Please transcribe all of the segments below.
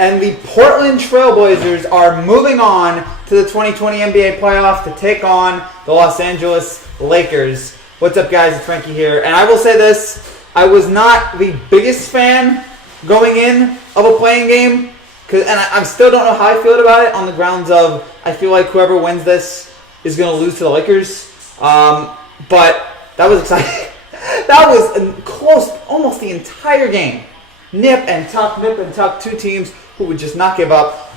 and the Portland Trailblazers are moving on to the 2020 NBA playoffs to take on the Los Angeles Lakers. What's up, guys? It's Frankie here, and I will say this. I was not the biggest fan going in of a playing game, and I still don't know how I feel about it on the grounds of I feel like whoever wins this is going to lose to the Lakers. But that was exciting. That was close almost the entire game. Nip and tuck, two teams who would just not give up.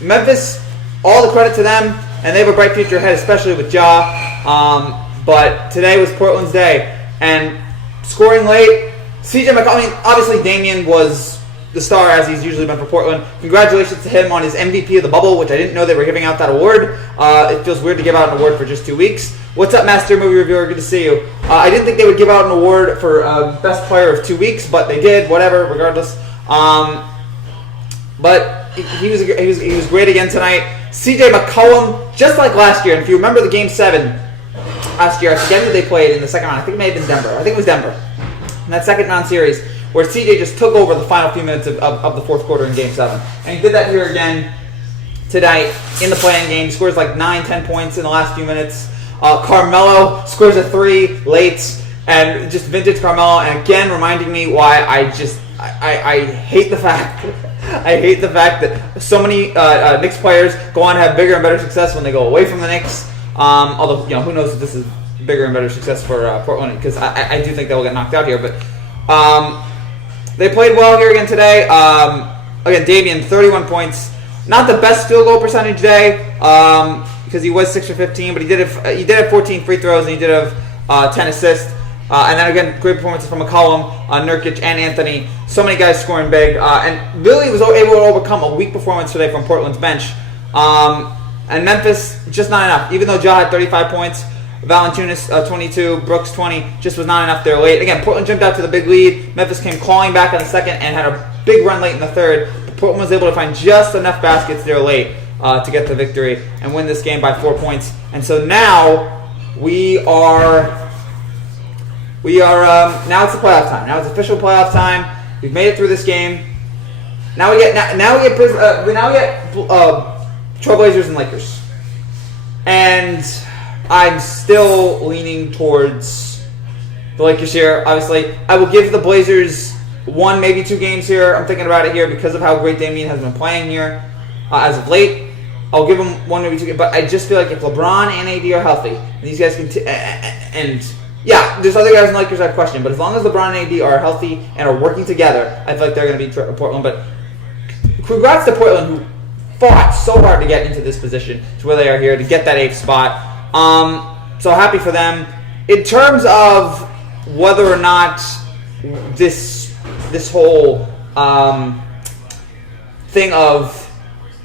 Memphis, all the credit to them, and they have a bright future ahead, especially with Ja. But today was Portland's day, and scoring late, CJ McCollum, I mean, obviously Damian was the star as he's usually been for Portland. Congratulations to him on his MVP of the bubble, which I didn't know they were giving out that award. It feels weird to give out an award for just 2 weeks. What's up, Master Movie Reviewer? Good to see you. I didn't think they would give out an award for Best Player of 2 weeks, but they did. Whatever, regardless. But he was great again tonight. CJ McCollum, just like last year, and if you remember the Game 7 last year, I forget who they played in the second round. I think it may have been Denver. I think it was Denver. In that second round series, where CJ just took over the final few minutes of the fourth quarter in Game 7. And he did that here again tonight in the playing game. He scores like 9-10 points in the last few minutes. Carmelo scores a 3 late, and just vintage Carmelo, and again reminding me why I hate the fact that so many Knicks players go on to have bigger and better success when they go away from the Knicks. Although, who knows if this is bigger and better success for Portland, because I do think they will get knocked out here. But they played well here again today. Again, Damian, 31 points. Not the best field goal percentage day, because he was 6 for 15, but he did have 14 free throws, and he did have 10 assists. And then again, great performances from McCollum, Nurkic, and Anthony. So many guys scoring big, and really was able to overcome a weak performance today from Portland's bench. And Memphis, just not enough. Even though Ja had 35 points, Valanciunas 22, Brooks 20, just was not enough there late. Again, Portland jumped out to the big lead. Memphis came clawing back in the second and had a big run late in the third. But Portland was able to find just enough baskets there late to get the victory and win this game by 4 points. And so now we are now it's the playoff time. Now it's official playoff time. We've made it through this game. Now we get Trailblazers and Lakers, and I'm still leaning towards the Lakers here. Obviously, I will give the Blazers 1, maybe 2 games here. I'm thinking about it here because of how great Damian has been playing here as of late. I'll give them 1, maybe 2 games, but I just feel like if LeBron and AD are healthy, and these guys can, and yeah, there's other guys in the Lakers I've questioned, but as long as LeBron and AD are healthy and are working together, I feel like they're going to beat Portland. But congrats to Portland, who fought so hard to get into this position to where they are here, to get that 8th spot. So happy for them. In terms of whether or not this whole thing of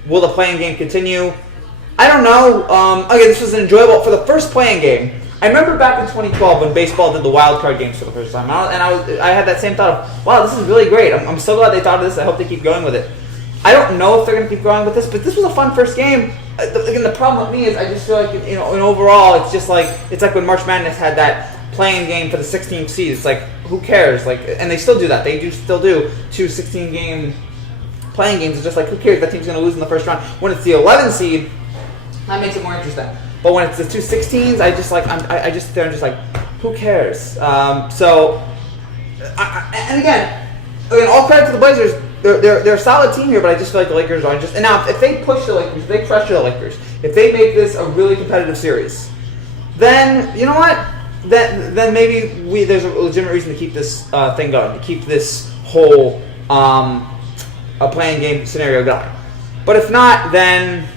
will the playing game continue, I don't know. Again, this was an enjoyable for the first playing game. I remember back in 2012 when baseball did the wild card games for the first time, and I had that same thought of, wow, this is really great. I'm so glad they thought of this. I hope they keep going with it. I don't know if they're going to keep going with this, but this was a fun first game. Again, the problem with me is I just feel like, in overall, it's like when March Madness had that playing game for the 16 seed. It's like, who cares? And they still do that. They still do 2 16-game playing games. It's just like, who cares? That team's going to lose in the first round. When it's the 11 seed, that makes it more interesting. But when it's the 2 16s, I'm just like, who cares? And again, all credit to the Blazers. They're a solid team here, but I just feel like the Lakers are just. And now, if they push the Lakers, if they pressure the Lakers, if they make this a really competitive series, then you know what? Then maybe there's a legitimate reason to keep this thing going, to keep this whole a playing game scenario going. But if not, then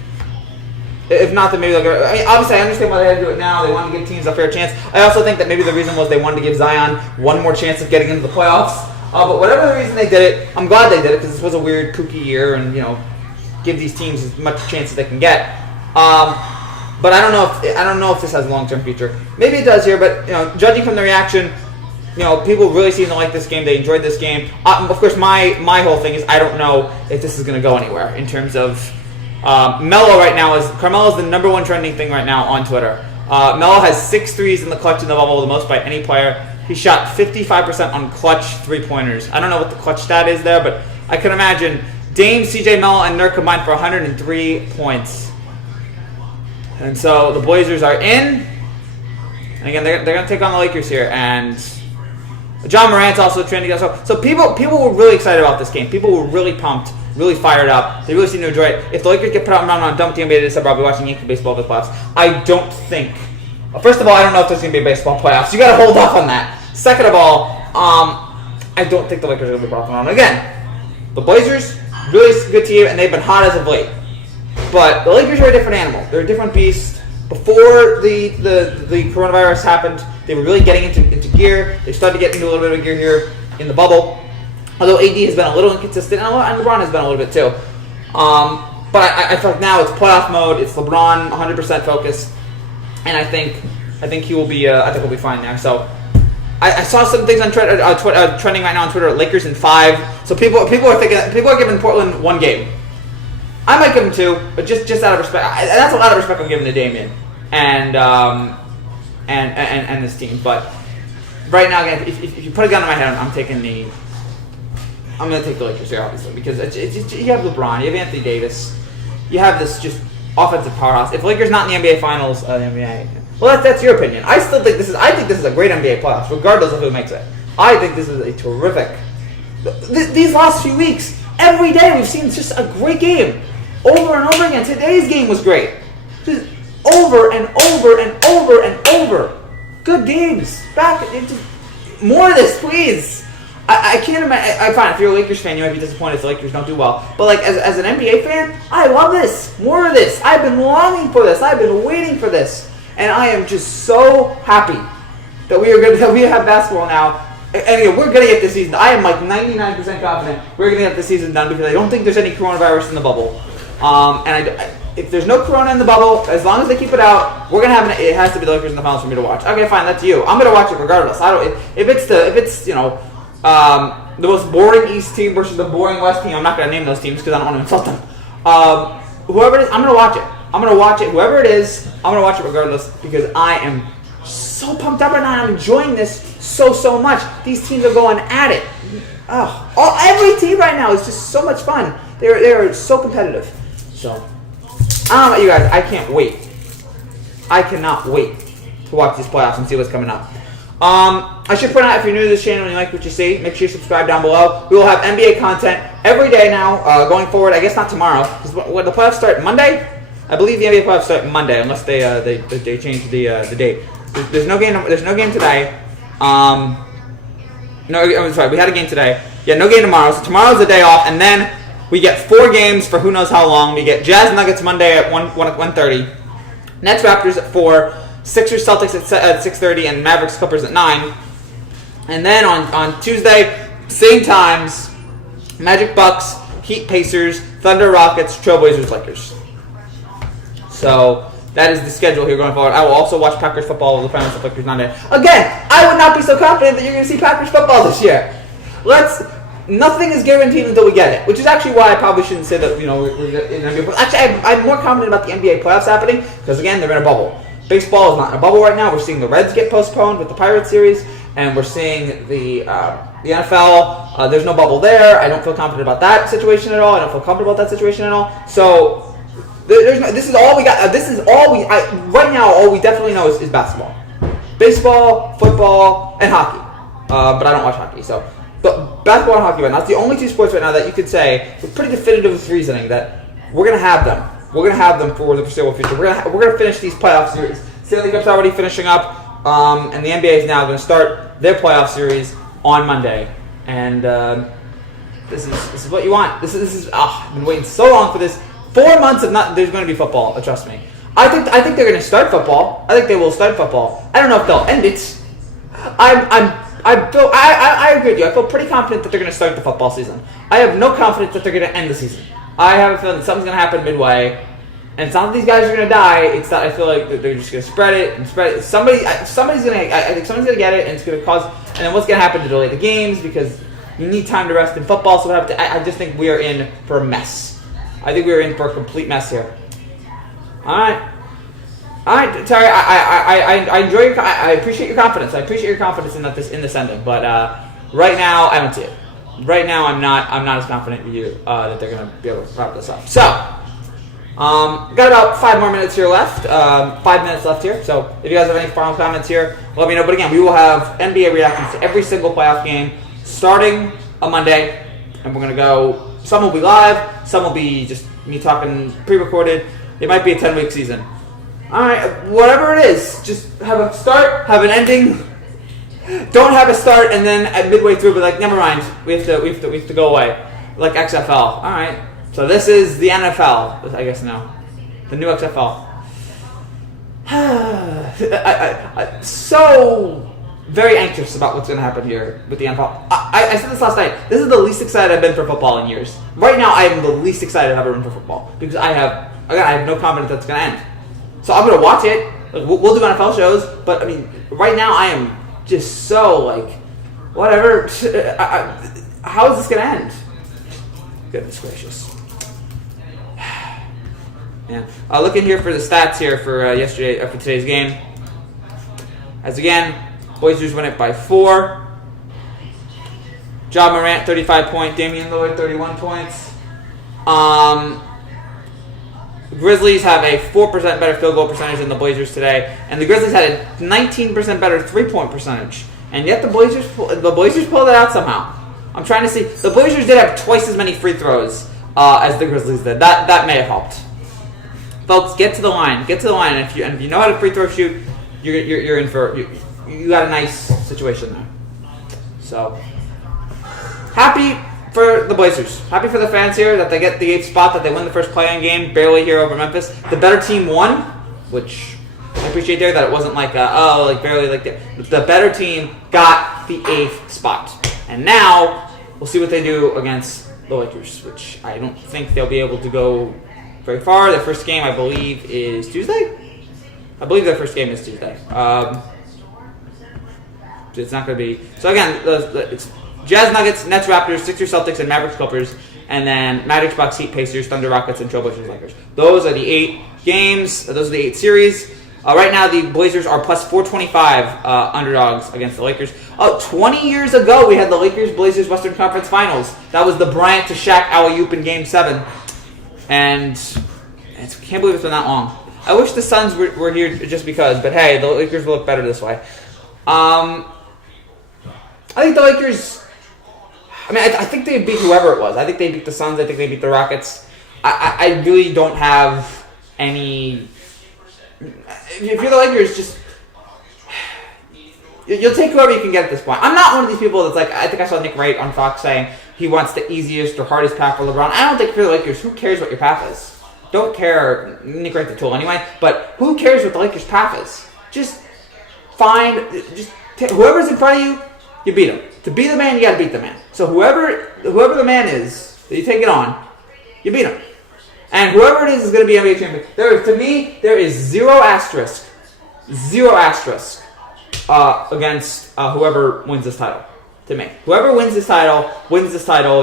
maybe they'll go. I mean, obviously, I understand why they had to do it now. They wanted to give teams a fair chance. I also think that maybe the reason was they wanted to give Zion one more chance of getting into the playoffs. But whatever the reason they did it, I'm glad they did it because this was a weird, kooky year, and give these teams as much chance as they can get. But I don't know if this has a long-term future. Maybe it does here, but judging from the reaction, people really seem to like this game. They enjoyed this game. Of course, my whole thing is I don't know if this is going to go anywhere in terms of Melo right now. Carmelo's the number 1 trending thing right now on Twitter. Melo has 6 threes in the clutch in the bubble, the most by any player. He shot 55% on clutch 3-pointers. I don't know what the clutch stat is there, but I can imagine Dame, CJ Melo, and Nurk combined for 103 points. And so the Blazers are in. And again, they're going to take on the Lakers here. And John Morant's also trending. So people were really excited about this game. People were really pumped, really fired up. They really seem to enjoy it. If the Lakers get put out on dunk the NBA this summer, I'll be watching Yankee baseball for the playoffs. I don't think. First of all, I don't know if there's going to be baseball playoffs. You got to hold off on that. Second of all, I don't think the Lakers are going to be brought on. Again, the Blazers, really good team, and they've been hot as of late. But the Lakers are a different animal. They're a different beast. Before the coronavirus happened, they were really getting into gear. They started to get into a little bit of gear here in the bubble. Although AD has been a little inconsistent, and LeBron has been a little bit too. But I feel like now it's playoff mode. It's LeBron 100% focus, and I think he will be. I think he'll be fine there. So I saw some things on trending right now on Twitter. Lakers in 5. So people are giving Portland 1 game. I might give them 2, but just out of respect. And that's a lot of respect I'm giving to Damian and this team. But right now, again, if you put a gun in my head, I'm going to take the Lakers here, obviously, because you have LeBron, you have Anthony Davis, you have this just offensive powerhouse. If Lakers not in the NBA Finals, well, that's your opinion. I still think this is a great NBA playoffs, regardless of who makes it. I think this is a terrific. These last few weeks, every day we've seen just a great game, over and over again. Today's game was great, just over and over and over and over. Good games. More of this, please. I can't imagine. I'm fine. If you're a Lakers fan, you might be disappointed if the Lakers don't do well. But like as an NBA fan, I love this. More of this. I've been longing for this. I've been waiting for this, and I am just so happy that we have basketball now. And again, we're gonna get this season. I am like 99% confident we're gonna get this season done because I don't think there's any coronavirus in the bubble. If there's no corona in the bubble, as long as they keep it out, we're gonna have it has to be the Lakers in the finals for me to watch. Okay, fine. That's you. I'm gonna watch it regardless. If it's the most boring East team versus the boring West team. I'm not going to name those teams because I don't want to insult them. Whoever it is, I'm going to watch it. I'm going to watch it. Whoever it is, I'm going to watch it regardless because I am so pumped up right now. I'm enjoying this so much. These teams are going at it. Every team right now is just so much fun. They are so competitive. So, I don't know about you guys. I can't wait. I cannot wait to watch these playoffs and see what's coming up. I should point out, if you're new to this channel and you like what you see, make sure you subscribe down below. We will have NBA content every day now, going forward. I guess not tomorrow, because when the playoffs start Monday, I believe the NBA playoffs start Monday, unless they change the date. There's no game. There's no game today. No, I'm sorry. We had a game today. Yeah, no game tomorrow. So tomorrow's the day off, and then we get 4 games for who knows how long. We get Jazz Nuggets Monday at 1:30, Nets Raptors at 4. Sixers Celtics at 6:30 and Mavericks Clippers at 9. And then on Tuesday, same times, Magic Bucks, Heat Pacers, Thunder Rockets, Trailblazers Lakers. So that is the schedule here going forward. I will also watch Packers football. The finals of Lakers Monday. Again, I would not be so confident that you're going to see Packers football this year. Nothing is guaranteed until we get it, which is actually why I probably shouldn't say that we're in the NBA. Actually, I'm more confident about the NBA playoffs happening because again, they're in a bubble. Baseball is not in a bubble right now. We're seeing the Reds get postponed with the Pirates series, and we're seeing the NFL. There's no bubble there. I don't feel confident about that situation at all. I don't feel comfortable about that situation at all. So this is all we got. Right now. All we definitely know is basketball, baseball, football, and hockey. But I don't watch hockey. But basketball and hockey right now. That's the only 2 sports right now that you could say with pretty definitive reasoning that we're gonna have them. We're going to have them for the foreseeable future. We're going to finish these playoff series. Stanley Cup's already finishing up, and the NBA is now going to start their playoff series on Monday. And this is what you want. This is I've been waiting so long for this. 4 months of not. There's going to be football. Trust me. I think they're going to start football. I think they will start football. I don't know if they'll end it. I agree with you. I feel pretty confident that they're going to start the football season. I have no confidence that they're going to end the season. I have a feeling that something's going to happen midway, and it's not that these guys are going to die. It's that I feel like they're just going to spread it. Somebody's going to. I think someone's going to get it, and it's going to cause. And then what's going to happen to delay the games because you need time to rest in football. So I just think we are in for a mess. I think we are in for a complete mess here. All right, Terry. I enjoy your. I appreciate your confidence. I appreciate your confidence in this ending, but right now I don't see it. right now I'm not as confident with you that they're going to be able to wrap this up. So, got about 5 more minutes here left. 5 minutes left here. So if you guys have any final comments here, let me know. But again, we will have NBA reactions to every single playoff game starting on Monday, and we're going to go. Some will be live, some will be just me talking pre-recorded. It might be a 10-week season. All right, whatever it is, just have a start, have an ending. Don't have a start and then at midway through be like, never mind, we have to go away, like XFL. All right, so this is the NFL, I guess now, the new XFL. So very anxious about what's going to happen here with the NFL. I said this last night. This is the least excited I've been for football in years. Right now, I am the least excited I've ever been for football because I have no confidence that's going to end. So I'm going to watch it. We'll do NFL shows, but I mean, right now I am just so like, whatever. How is this going to end? Goodness gracious. Yeah. Look in here for the stats here for for today's game. As again, Blazers win it by 4. Ja Morant, 35 points. Damian Lillard, 31 points. Grizzlies have a 4% better field goal percentage than the Blazers today. And the Grizzlies had a 19% better three-point percentage. And yet the Blazers pulled it out somehow. I'm trying to see. The Blazers did have twice as many free throws as the Grizzlies did. That may have helped. Folks, get to the line. Get to the line. And if you know how to free throw shoot, you're in for... You got a nice situation there. So, happy for the Blazers. Happy for the fans here that they get the 8th spot, that they win the first play-in game, barely here over Memphis. The better team won, which I appreciate there, that it wasn't like, barely like that. The better team got the 8th spot. And now, we'll see what they do against the Lakers, which I don't think they'll be able to go very far. Their first game, I believe, is Tuesday? I believe their first game is Tuesday. It's not going to be... So again, it's Jazz, Nuggets, Nets, Raptors, Sixers, Celtics, and Mavericks, Clippers. And then Magic, Bucks, Heat, Pacers, Thunder, Rockets, and Trailblazers, Lakers. Those are the 8 games. Those are the 8 series. Right now, the Blazers are plus 425 underdogs against the Lakers. 20 years ago, we had the Lakers-Blazers Western Conference Finals. That was the Bryant to Shaq alley-oop in Game 7. And I can't believe it's been that long. I wish the Suns were here just because. But hey, the Lakers will look better this way. I think the Lakers... I think they beat whoever it was. I think they beat the Suns. I think they beat the Rockets. I really don't have any... If you're the Lakers, just... You'll take whoever you can get at this point. I'm not one of these people that's like... I think I saw Nick Wright on Fox saying he wants the easiest or hardest path for LeBron. I don't think if you're the Lakers, who cares what your path is? Don't care. Nick Wright's the tool anyway. But who cares what the Lakers' path is? Just find... whoever's in front of you, you beat him. To be the man, you got to beat the man. So whoever the man is that you take it on, you beat him. And whoever it is going to be NBA champion. To me, there is zero asterisk against whoever wins this title. To me, whoever wins this title.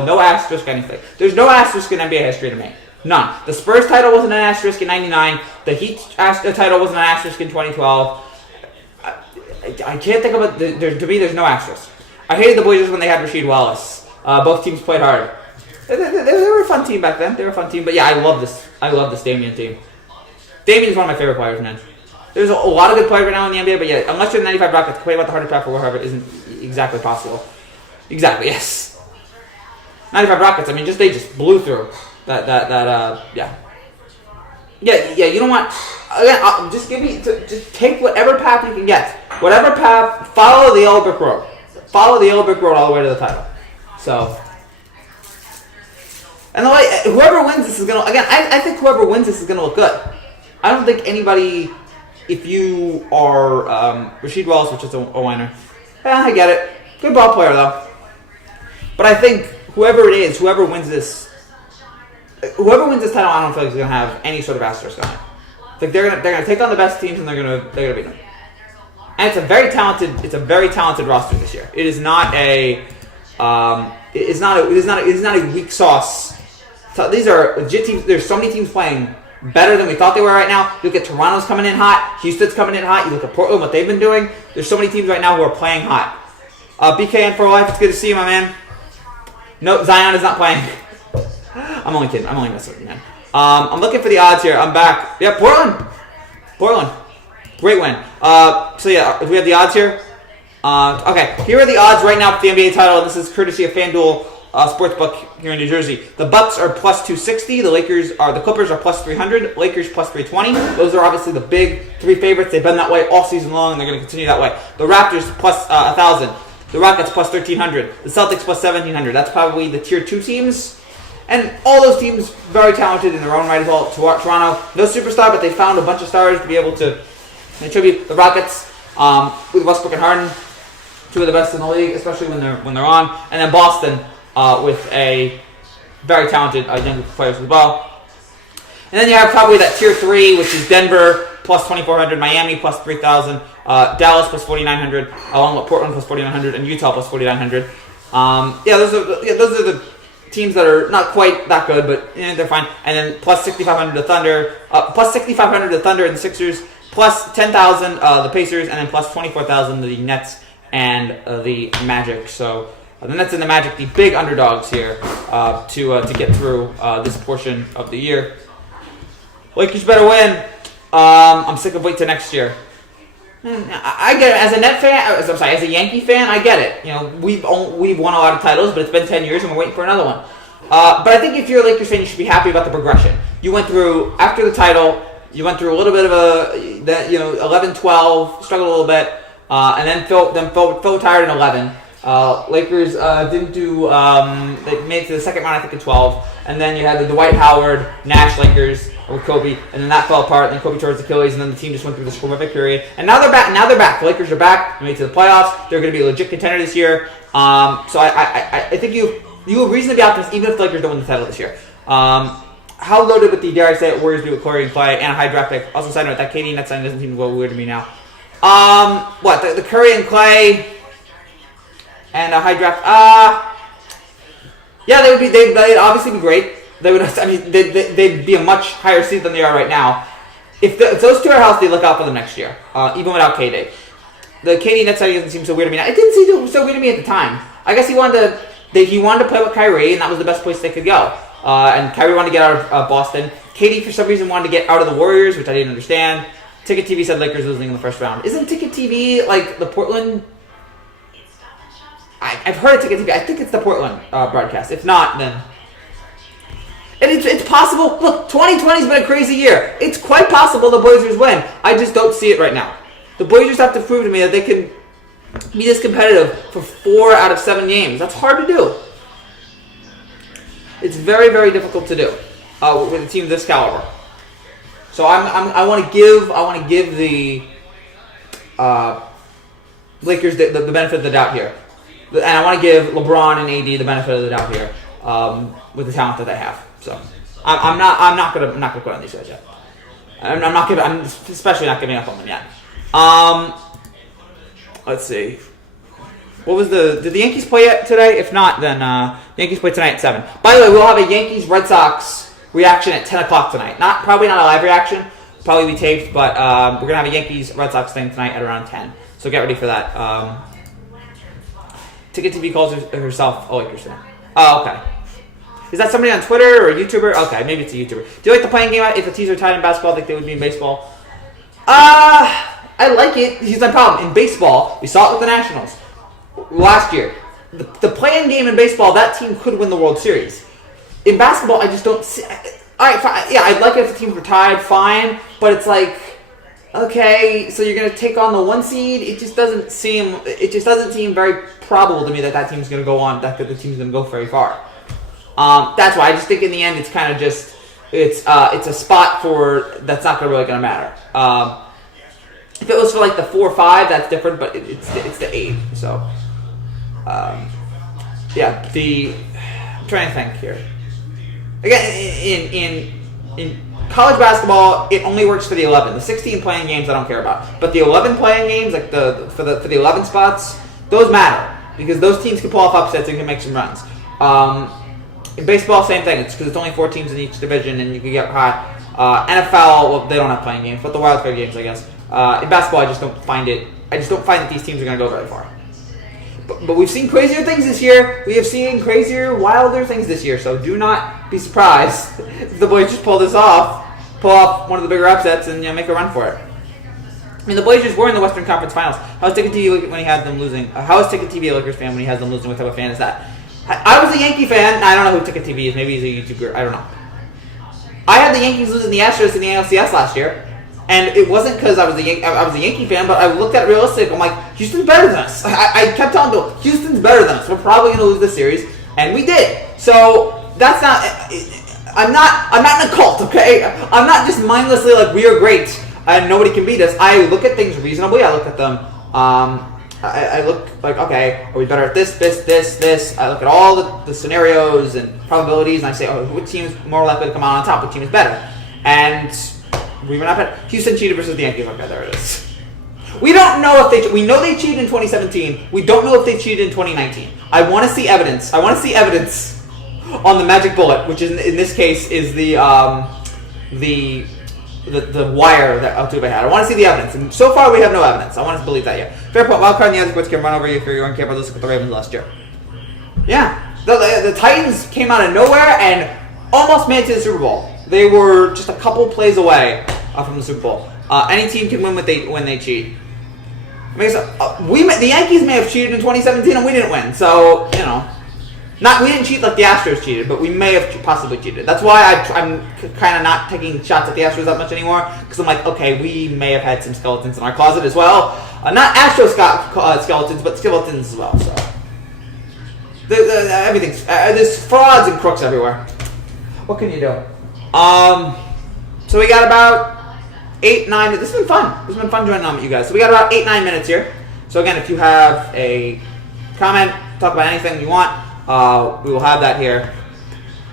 No asterisk anything. There's no asterisk in NBA history to me. None. The Spurs title wasn't an asterisk in '99. The Heat title wasn't an asterisk in 2012. I can't think of it. To me, there's no asterisk. I hated the Blazers when they had Rasheed Wallace. Both teams played hard. They were a fun team back then. They were a fun team. But yeah, I love this Damian team. Damian is one of my favorite players, man. There's a lot of good players right now in the NBA, but yeah, unless you're the 95 Rockets, complaining about the hardest path for Warhammer isn't exactly possible. Exactly, yes. 95 Rockets, they just blew through yeah. Yeah, you don't want... Again, just take whatever path you can get. Whatever path, follow the yellow brick road. Follow the yellow brick road all the way to the title. So... And whoever wins this is going to... Again, I think whoever wins this is going to look good. I don't think anybody... If you are Rasheed Wallace, which is a winner... I get it. Good ball player, though. But I think whoever it is, whoever wins this title, I don't feel like is going to have any sort of asterisk on it. I think they're gonna take on the best teams and they're gonna beat them. And it's a very talented roster this year. It is not a weak sauce. So these are legit teams. There's so many teams playing better than we thought they were right now. You look at Toronto's coming in hot. Houston's coming in hot. You look at Portland, what they've been doing. There's so many teams right now who are playing hot. BKN for life. It's good to see you, my man. No, Zion is not playing. I'm only kidding. I'm only messing with you, man. I'm looking for the odds here. I'm back. Yeah, Portland. Great win. So yeah, do we have the odds here? Okay, here are the odds right now for the NBA title. This is courtesy of FanDuel Sportsbook here in New Jersey. The Bucks are plus 260. The Clippers are plus 300. Lakers plus 320. Those are obviously the big three favorites. They've been that way all season long, and they're going to continue that way. The Raptors plus 1,000. The Rockets plus 1,300. The Celtics plus 1,700. That's probably the tier 2 teams. And all those teams very talented in their own right as well. Toronto, no superstar, but they found a bunch of stars to be able to contribute. The Rockets with Westbrook and Harden, two of the best in the league, especially when they're on. And then Boston with a very talented young group of players as well. And then you have probably that tier 3, which is Denver plus 2,400, Miami plus 3,000, Dallas plus 4,900, along with Portland plus 4,900, and Utah plus 4,900. Those are the teams that are not quite that good, but they're fine. And then plus 6,500 to Thunder, plus 6,500 to Thunder and the Sixers, plus 10,000 the Pacers, and then plus 24,000 the Nets and the Magic. So the Nets and the Magic, the big underdogs here to get through this portion of the year. Lakers better win. I'm sick of waiting till next year. I get it. As a Net fan, as a Yankee fan, I get it. We've won a lot of titles, but it's been 10 years and we're waiting for another one. But I think if you're a Lakers fan, you should be happy about the progression. You went through, after the title, you went through a little bit of 11-12, struggled a little bit, and then Phil retired in 11. Lakers didn't do, they made it to the second round, I think, in 12. And then you had the Dwight Howard, Nash Lakers with Kobe, and then that fell apart. And then Kobe tore his Achilles, and then the team just went through this horrific period. And now they're back. The Lakers are back. They made it to the playoffs. They're going to be a legit contender this year. So I think you have reason to be optimistic, even if the Lakers don't win the title this year. How loaded with the, dare I say it, Warriors do with Curry and Clay and a high draft pick. Also, side note, that KD Nets sign doesn't seem to go weird to me now. The Curry and Clay and a high draft. They'd obviously be great. They'd be a much higher seed than they are right now. If those two are healthy, look out for them next year, even without KD. The KD Nets doesn't seem so weird to me now. It didn't seem so weird to me at the time. I guess he wanted to play with Kyrie, and that was the best place they could go. And Kyrie wanted to get out of Boston. KD, for some reason, wanted to get out of the Warriors, which I didn't understand. Ticket TV said Lakers losing in the first round. Isn't Ticket TV like the Portland? I've heard of Ticket TV. I think it's the Portland broadcast. If not, then... And it's possible. Look, 2020's been a crazy year. It's quite possible the Blazers win. I just don't see it right now. The Blazers have to prove to me that they can be this competitive for 4 out of 7 games. That's hard to do. It's very, very difficult to do with a team this caliber. So I want to give the Lakers the benefit of the doubt here, and I want to give LeBron and AD the benefit of the doubt here with the talent that they have. So I'm not gonna quit on these guys yet. I'm especially not giving up on them yet. Let's see. Did the Yankees play yet today? If not, then the Yankees play tonight at 7. By the way, we'll have a Yankees-Red Sox reaction at 10 o'clock tonight. Probably not a live reaction. Probably be taped, but we're going to have a Yankees-Red Sox thing tonight at around 10. So get ready for that. Ticket TV calls herself a Lakers fan. Oh, okay. Is that somebody on Twitter or a YouTuber? Okay, maybe it's a YouTuber. Do you like the playing game if the teams are tied in basketball like they would be in baseball? I like it. Here's my problem. In baseball, we saw it with the Nationals last year. The play-in game in baseball, that team could win the World Series. In basketball, I just don't see... All right, fine. Yeah, I'd like it if the teams were tied, fine. But it's like, okay, so you're going to take on the 1 seed? It just doesn't seem very probable to me that team's going to go on, that the team's going to go very far. That's why I just think in the end it's kind of just... It's a spot for... That's not really going to matter. If it was for like the 4 or 5, that's different, but it's the 8, so... I'm trying to think here. Again, in college basketball, it only works for the 11. The 16 playing games I don't care about, but the 11 playing games, like for the 11 spots, those matter because those teams can pull off upsets and can make some runs. In baseball, same thing. It's because it's only 4 teams in each division, and you can get hot. NFL, well, they don't have playing games, but the wild card games, I guess. In basketball, I just don't find that these teams are going to go very far. But we've seen crazier things this year. We have seen crazier, wilder things this year. So do not be surprised if the Blazers pull off one of the bigger upsets, and make a run for it. I mean, the Blazers were in the Western Conference Finals. How is Ticket TV when he had them losing? How is Ticket TV a Lakers fan when he has them losing? What type of fan is that? I was a Yankee fan. I don't know who Ticket TV is. Maybe he's a YouTuber. I don't know. I had the Yankees losing the Astros in the ALCS last year, and it wasn't because I was a Yankee fan, but I looked at it realistic. I'm like, Houston's better than us. I kept telling them, Houston's better than us. We're probably going to lose this series, and we did. So that's not. I'm not in a cult, okay? I'm not just mindlessly like we are great and nobody can beat us. I look at things reasonably. I look at them. I look like, okay, are we better at this? I look at all the scenarios and probabilities, and I say, oh, what team is more likely to come out on top? What team is better? And we went up at Houston cheated versus the Yankees. Okay, there it is. We don't know if we know they cheated in 2017. We don't know if they cheated in 2019. I want to see evidence. I want to see evidence on the magic bullet, which in this case is the wire that Altuve had. I want to see the evidence. And so far, we have no evidence. I want to believe that yet. Fair point. Wildcard in the other sports can run over you if you're uncared about this with the Ravens last year. Yeah. The Titans came out of nowhere and almost made it to the Super Bowl. They were just a couple plays away from the Super Bowl. Any team can win when they cheat. I mean, the Yankees may have cheated in 2017 and we didn't win. So, we didn't cheat like the Astros cheated, but we may have possibly cheated. That's why I'm kind of not taking shots at the Astros that much anymore, because I'm like, okay, we may have had some skeletons in our closet as well. Not Astros skeletons, but skeletons as well. So everything's there's frauds and crooks everywhere. What can you do? So we got about 8-9. This has been fun. This has been fun joining on with you guys. So we got about 8-9 minutes here. So again, if you have a comment, talk about anything you want. We will have that here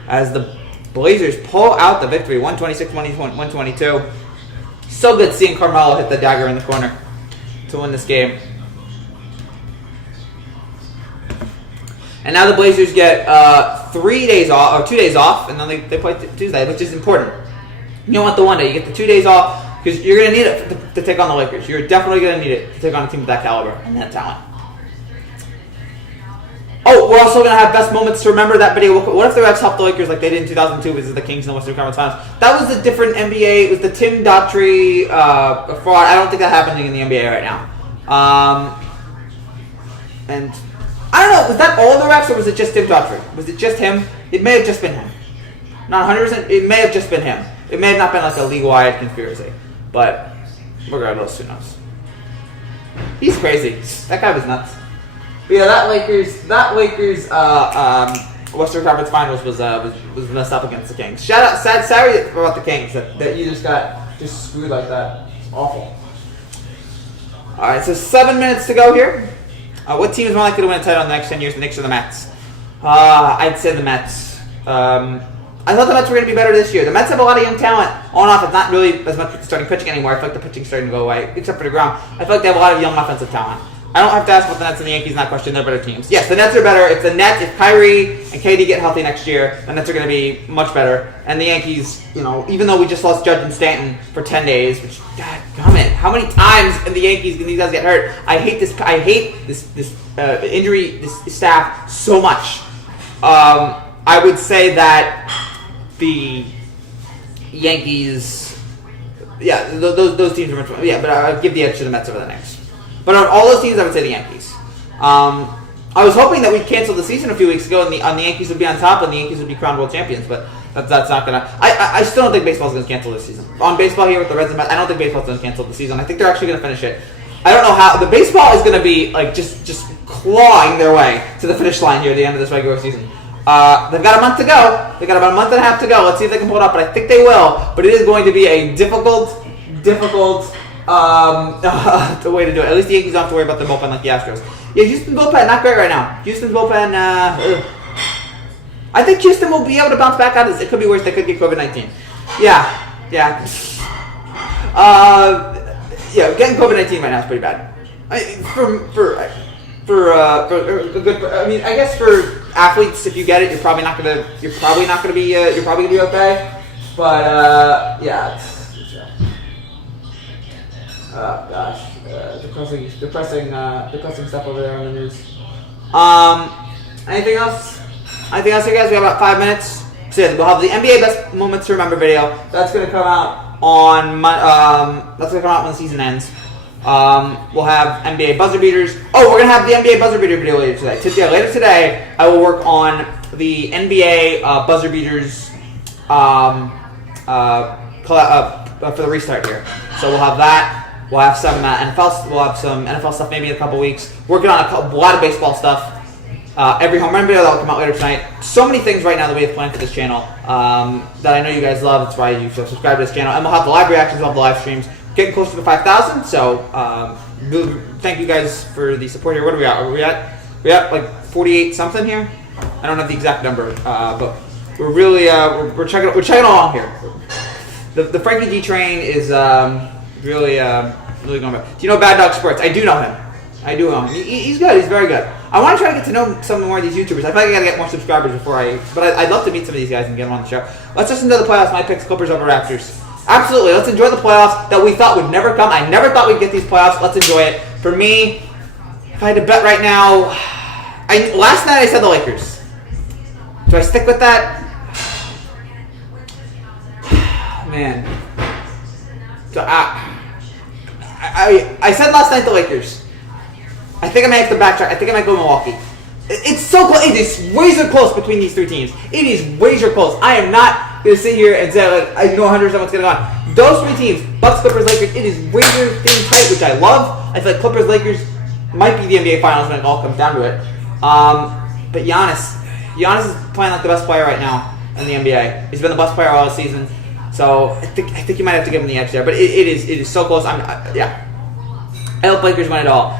as the Blazers pull out the victory, 126-122. So good seeing Carmelo hit the dagger in the corner to win this game. And now the Blazers get 3 days off, or 2 days off, and then they play Tuesday, which is important. You don't want the 1 day. You get the 2 days off because you're going to need it to take on the Lakers. You're definitely going to need it to take on a team with that caliber and that talent. Oh, we're also going to have best moments to remember that video. What if the refs helped the Lakers like they did in 2002 versus the Kings in the Western Conference Finals? That was a different NBA. It was the Tim Daughtry fraud. I don't think that's happening in the NBA right now. And I don't know. Was that all the refs or was it just Tim Daughtry? Was it just him? It may have just been him. Not 100%. It may have just been him. It may have not been like a league-wide conspiracy. But regardless, who knows? He's crazy. That guy was nuts. But yeah, that Lakers Western Conference Finals was messed up against the Kings. Sorry about the Kings that you just got screwed like that. It's awful. All right, so 7 minutes to go here. What team is more likely to win a title in the next 10 years, the Knicks or the Mets? I'd say the Mets. I thought the Mets were going to be better this year. The Mets have a lot of young talent on and off. It's not really as much starting pitching anymore. I feel like the pitching's starting to go away, except for DeGrom. I feel like they have a lot of young offensive talent. I don't have to ask about the Nets and the Yankees in that question. They're better teams. Yes, the Nets are better. If Kyrie and KD get healthy next year, the Nets are going to be much better. And the Yankees, even though we just lost Judge and Stanton for 10 days, which, God damn it, how many times can the Yankees and these guys get hurt? I hate this injury, this staff so much. I would say that the Yankees, those teams are much more, but I would give the edge to the Mets over the Knicks. But on all those teams, I would say the Yankees. I was hoping that we'd cancel the season a few weeks ago and the Yankees would be on top and the Yankees would be crowned world champions, but that's not going to... I still don't think baseball's going to cancel this season. On baseball here with the Reds and Mets, I don't think baseball's going to cancel the season. I think they're actually going to finish it. I don't know how... The baseball is going to be like just clawing their way to the finish line here at the end of this regular season. They've got a month to go. They've got about a month and a half to go. Let's see if they can pull it off, but I think they will. But it is going to be a difficult the way to do it. At least the Yankees don't have to worry about their bullpen like the Astros. Yeah, Houston's bullpen, not great right now. Houston's bullpen, I think Houston will be able to bounce back out of this. It could be worse. They could get COVID-19. Yeah. Getting COVID-19 right now is pretty bad. I guess for athletes, if you get it, you're probably gonna be okay. But oh gosh, depressing stuff over there on the news. Anything else? Anything else, you guys? We have about 5 minutes. So yeah, we'll have the NBA Best Moments to Remember video. That's gonna come out on that's gonna come out when the season ends. We'll have NBA buzzer beaters. Oh, we're gonna have the NBA buzzer beater video later today. Later today, I will work on the NBA buzzer beaters for the restart here. So we'll have that. We'll have some NFL. We'll have some NFL stuff maybe in a couple weeks. Working on a lot of baseball stuff. Every home run video that will come out later tonight. So many things right now that we have planned for this channel that I know you guys love. That's why you should subscribe to this channel. And we'll have the live reactions. We'll have the live streams. Getting closer to 5,000. So thank you guys for the support here. What are we at? Are we at like 48 something here? I don't have the exact number, but we're really we're checking along here. The Frankie D train is really going back. Do you know Bad Dog Sports? I do know him. He's good. He's very good. I want to try to get to know some more of these YouTubers. I feel like I got to get more subscribers before but I'd love to meet some of these guys and get them on the show. Let's listen to the playoffs. My picks: Clippers over Raptors. Absolutely. Let's enjoy the playoffs that we thought would never come. I never thought we'd get these playoffs. Let's enjoy it. For me, if I had to bet right now, last night I said the Lakers. Do I stick with that? Man. So I said last night the Lakers. I think I might have to backtrack. I think I might go Milwaukee. It's so close. It is razor close between these three teams. It is razor close. I am not going to sit here and say like I know 100% what's going on. Those three teams, Bucks, Clippers, Lakers, it is razor thin tight, which I love. I feel like Clippers, Lakers might be the NBA Finals when it all comes down to it. But Giannis is playing like the best player right now in the NBA. He's been the best player all season. So I think you might have to give him the edge there. But it is so close. Yeah. I hope Lakers win it all.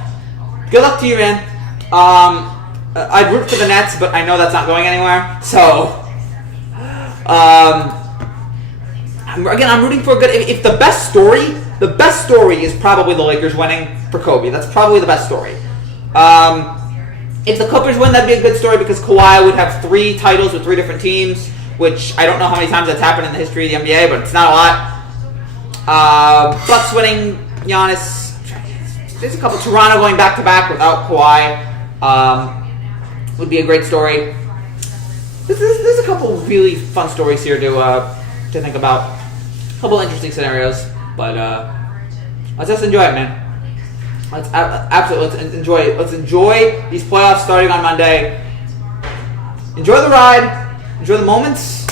Good luck to you, man. I'd root for the Nets, but I know that's not going anywhere. So, I'm rooting for a good. If the best story is probably the Lakers winning for Kobe. That's probably the best story. If the Clippers win, that'd be a good story because Kawhi would have 3 titles with 3 different teams, which I don't know how many times that's happened in the history of the NBA, but it's not a lot. Bucks winning, Giannis. There's a couple. Toronto going back-to-back without Kawhi would be a great story. There's a couple really fun stories here to think about. A couple interesting scenarios, but let's just enjoy it, man. Let's enjoy it. Let's enjoy these playoffs starting on Monday. Enjoy the ride, enjoy the moments,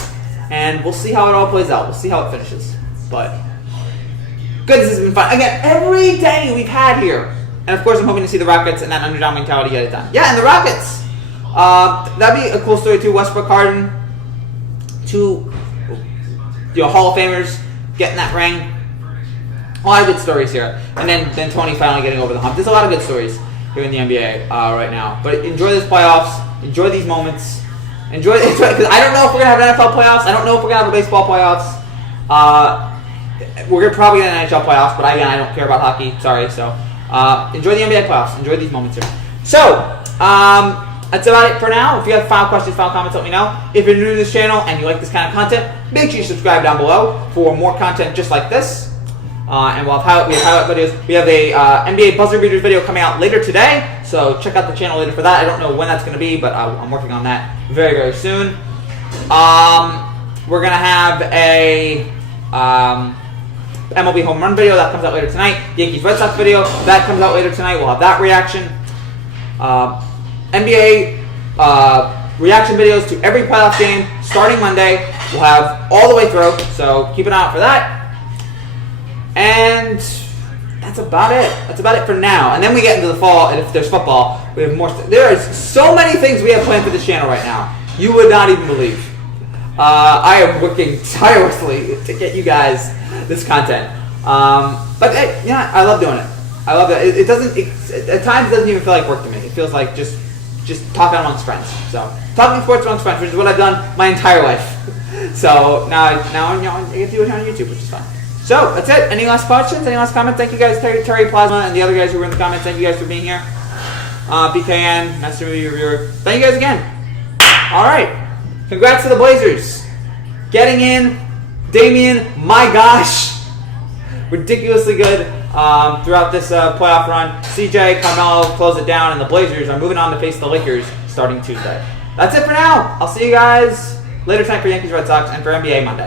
and we'll see how it all plays out. We'll see how it finishes, but. Good, this has been fun. Again, every day we've had here. And of course, I'm hoping to see the Rockets and that underdog mentality get it done. Yeah, and the Rockets. That'd be a cool story too. Westbrook, Harden, 2 Hall of Famers getting that ring. A lot of good stories here. And then Tony finally getting over the hump. There's a lot of good stories here in the NBA right now. But enjoy this playoffs. Enjoy these moments. Enjoy because I don't know if we're going to have NFL playoffs. I don't know if we're going to have a baseball playoffs. We're probably going to NHL playoffs, but again, I don't care about hockey. Sorry. So enjoy the NBA playoffs. Enjoy these moments here. So that's about it for now. If you have final questions, final comments, let me know. If you're new to this channel and you like this kind of content, make sure you subscribe down below for more content just like this. And we'll have highlight videos. We have a NBA buzzer beaters video coming out later today, so check out the channel later for that. I don't know when that's going to be, but I'm working on that very, very soon. We're going to have a MLB home run video that comes out later tonight. Yankees Red Sox video that comes out later tonight. We'll have that reaction. NBA reaction videos to every playoff game starting Monday. We'll have all the way through, so keep an eye out for that. And that's about it. That's about it for now. And then we get into the fall, and if there's football, we have more. There is so many things we have planned for this channel right now. You would not even believe. I am working tirelessly to get you guys this content. But hey, yeah, I love doing it. I love it. It doesn't. At times, it doesn't even feel like work to me. It feels like just talking amongst friends. So talking sports amongst friends, which is what I've done my entire life. So now I get to do it on YouTube, which is fun. So, that's it. Any last questions? Any last comments? Thank you guys, Terry Plasma, and the other guys who were in the comments. Thank you guys for being here. BKN, nice to meet you, viewer. Thank you guys again. All right. Congrats to the Blazers. Getting in. Damian, my gosh. Ridiculously good. throughout this playoff run. CJ, Carmelo close it down, and the Blazers are moving on to face the Lakers starting Tuesday. That's it for now. I'll see you guys later tonight for Yankees Red Sox and for NBA Monday.